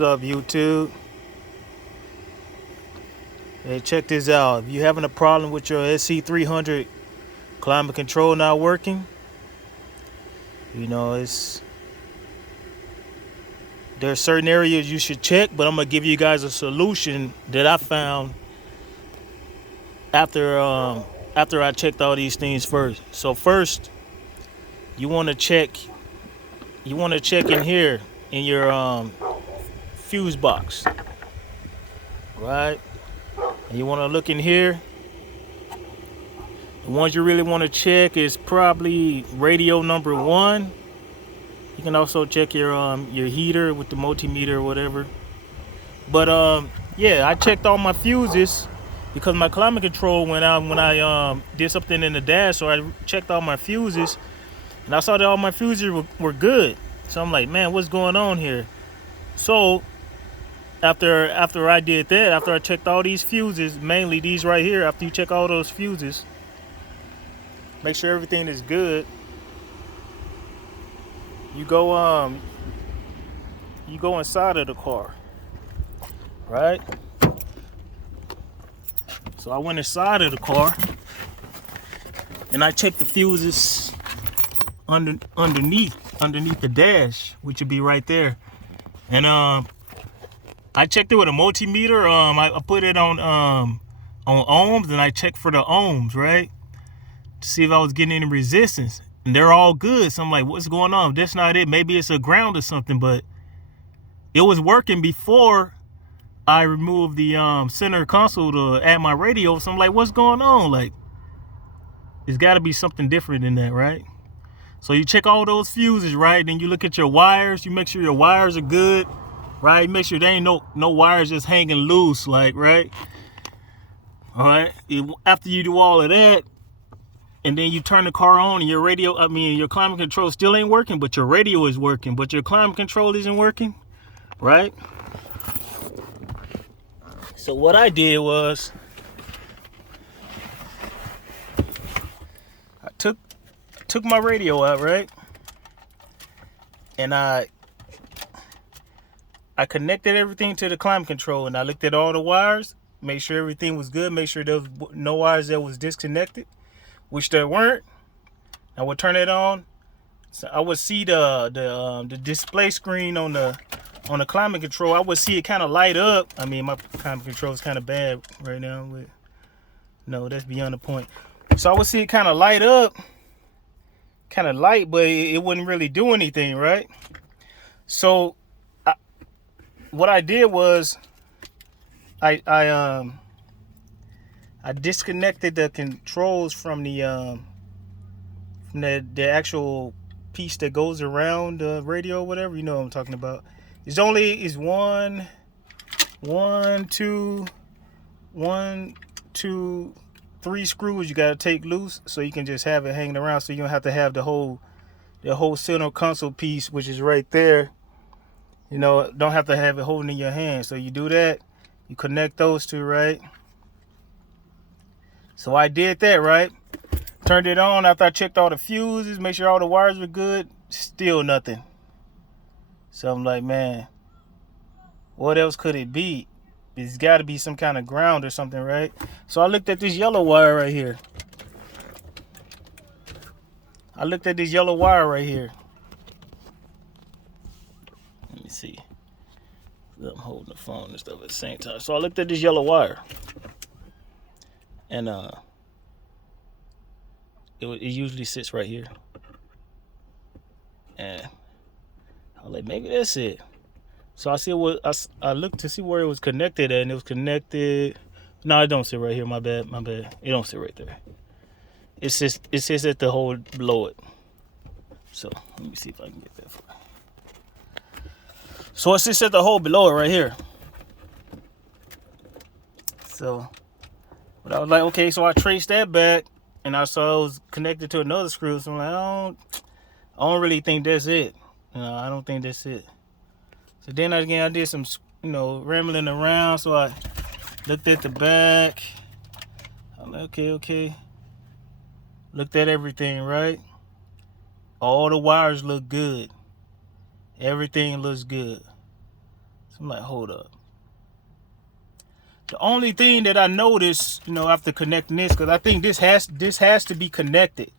What's up, YouTube? Hey, check this out. If you're having a problem with your SC300 climate control not working, there are certain areas you should check, but I'm gonna give you guys a solution that I found after I checked all these things first. So first, you want to check in here in your fuse box, right? And you want to look in here. The ones you really want to check is probably radio number 1. You can also check your heater with the multimeter or whatever. But yeah, I checked all my fuses because my climate control went out when I did something in the dash. So I checked all my fuses, and I saw that all my fuses were good. So I'm like, man, what's going on here? So after I did that, after I checked all these fuses, mainly these right here, after you check all those fuses, make sure everything is good. You go inside of the car, right? So I went inside of the car and I checked the fuses underneath the dash, which would be right there. And I checked it with a multimeter. I put it on ohms, and I checked for the ohms, right, to see if I was getting any resistance. And they're all good. So I'm like, what's going on? If that's not it, maybe it's a ground or something. But it was working before I removed the center console to add my radio. So I'm like, what's going on? Like, there's got to be something different in that, right? So you check all those fuses, right? Then you look at your wires. You make sure your wires are good, right? Make sure there ain't no wires just hanging loose, like, right? All right. After you do all of that, and then you turn the car on, and your climate control still ain't working, but your radio is working, but your climate control isn't working, right? So what I did was I took my radio out, right? And I connected everything to the climate control, and I looked at all the wires, made sure everything was good, made sure there was no wires that was disconnected, which there weren't. I would turn it on, so I would see the display screen on the climate control. I would see it kind of light up. I mean, my climate control is kind of bad right now. No, that's beyond the point. So I would see it kind of light up, kind of light, but it wouldn't really do anything, right? So what I did was I disconnected the controls from the actual piece that goes around the radio or whatever. You know what I'm talking about. It's one, two, 3 screws you gotta take loose, so you can just have it hanging around, so you don't have to have the whole center console piece, which is right there. Don't have to have it holding in your hand. So you do that, you connect those two, right? So I did that, right? Turned it on after I checked all the fuses, make sure all the wires were good. Still nothing. So I'm like, man, what else could it be? It's got to be some kind of ground or something, right? So I looked at this yellow wire right here. Let me see. I'm holding the phone and stuff at the same time. So I looked at this yellow wire. And it usually sits right here. And I was like, maybe that's it. So I looked to see where it was connected at, and it was connected. No, it don't sit right here. My bad. It don't sit right there. It sits at the hole below it. So let me see if I can get that far. So it sits at the hole below it right here. So, but I was like, okay. So I traced that back, and I saw it was connected to another screw. So I'm like, I don't really think that's it. I don't think that's it. So then I did some, rambling around. So I looked at the back. I'm like, okay. Looked at everything, right? All the wires look good. Everything looks good. So I'm like, hold up. The only thing that I noticed, you know, after connecting this, because I think this has to be connected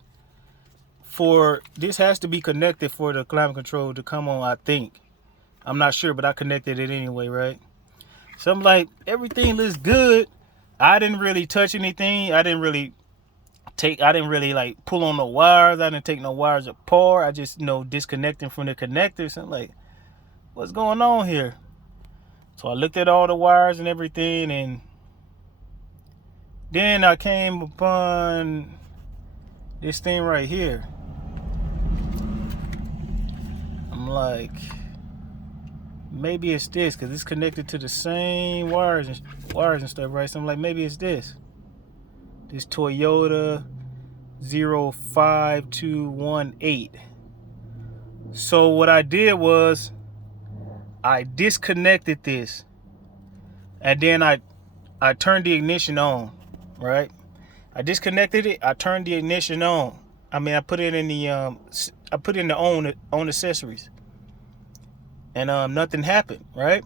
for the climate control to come on. I think. I'm not sure, but I connected it anyway, right? So I'm like, everything looks good. I didn't really touch anything. I didn't really like pull on the wires. I didn't take no wires apart. I just, you know, disconnecting from the connectors. I'm like, what's going on here? So I looked at all the wires and everything, and then I came upon this thing right here. I'm like, maybe it's this, because it's connected to the same wires and stuff, right? So I'm like, maybe it's this Toyota 05218. So what I did was I disconnected this, and then I turned the ignition on, right? I disconnected it, I turned the ignition on. I mean, I put it in the on accessories, and nothing happened, right?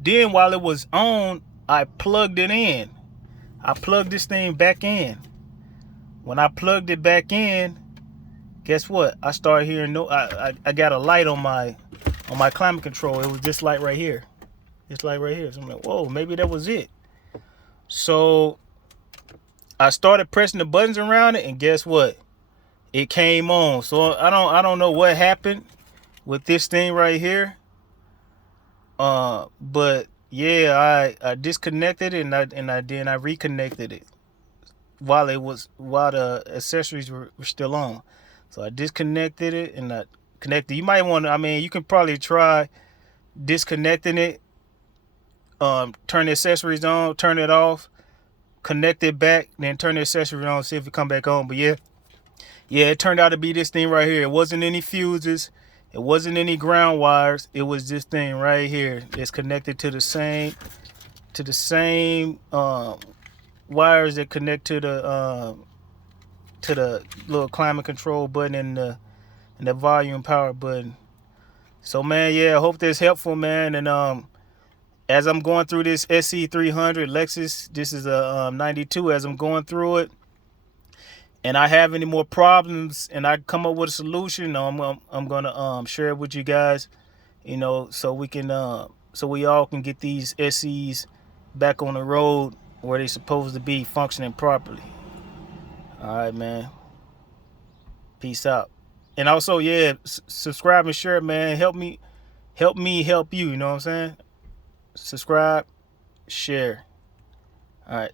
Then while it was on, I plugged it in. I plugged this thing back in. When I plugged it back in, guess what? I started hearing I got a light on my climate control. It was this light right here. This light right here. So I'm like, whoa, maybe that was it. So I started pressing the buttons around it, and guess what? It came on. So I don't know what happened with this thing right here. But yeah, I disconnected it, and I reconnected it while the accessories were still on. So I disconnected it and I connected. You might want to, I mean, you can probably try disconnecting it, turn the accessories on, turn it off, connect it back, then turn the accessories on, see if it come back on. But yeah, it turned out to be this thing right here. It wasn't any fuses. It wasn't any ground wires. It was this thing right here. It's connected to the same wires that connect to the little climate control button and the volume power button. So man, yeah, I hope that's helpful, man. And as I'm going through this SC300 Lexus, this is a 92. As I'm going through it, and I have any more problems, and I come up with a solution, I'm gonna share it with you guys, you know, so we all can get these SCs back on the road where they're supposed to be, functioning properly. All right, man. Peace out. And also, yeah, subscribe and share, man. Help me help you. You know what I'm saying? Subscribe, share. All right.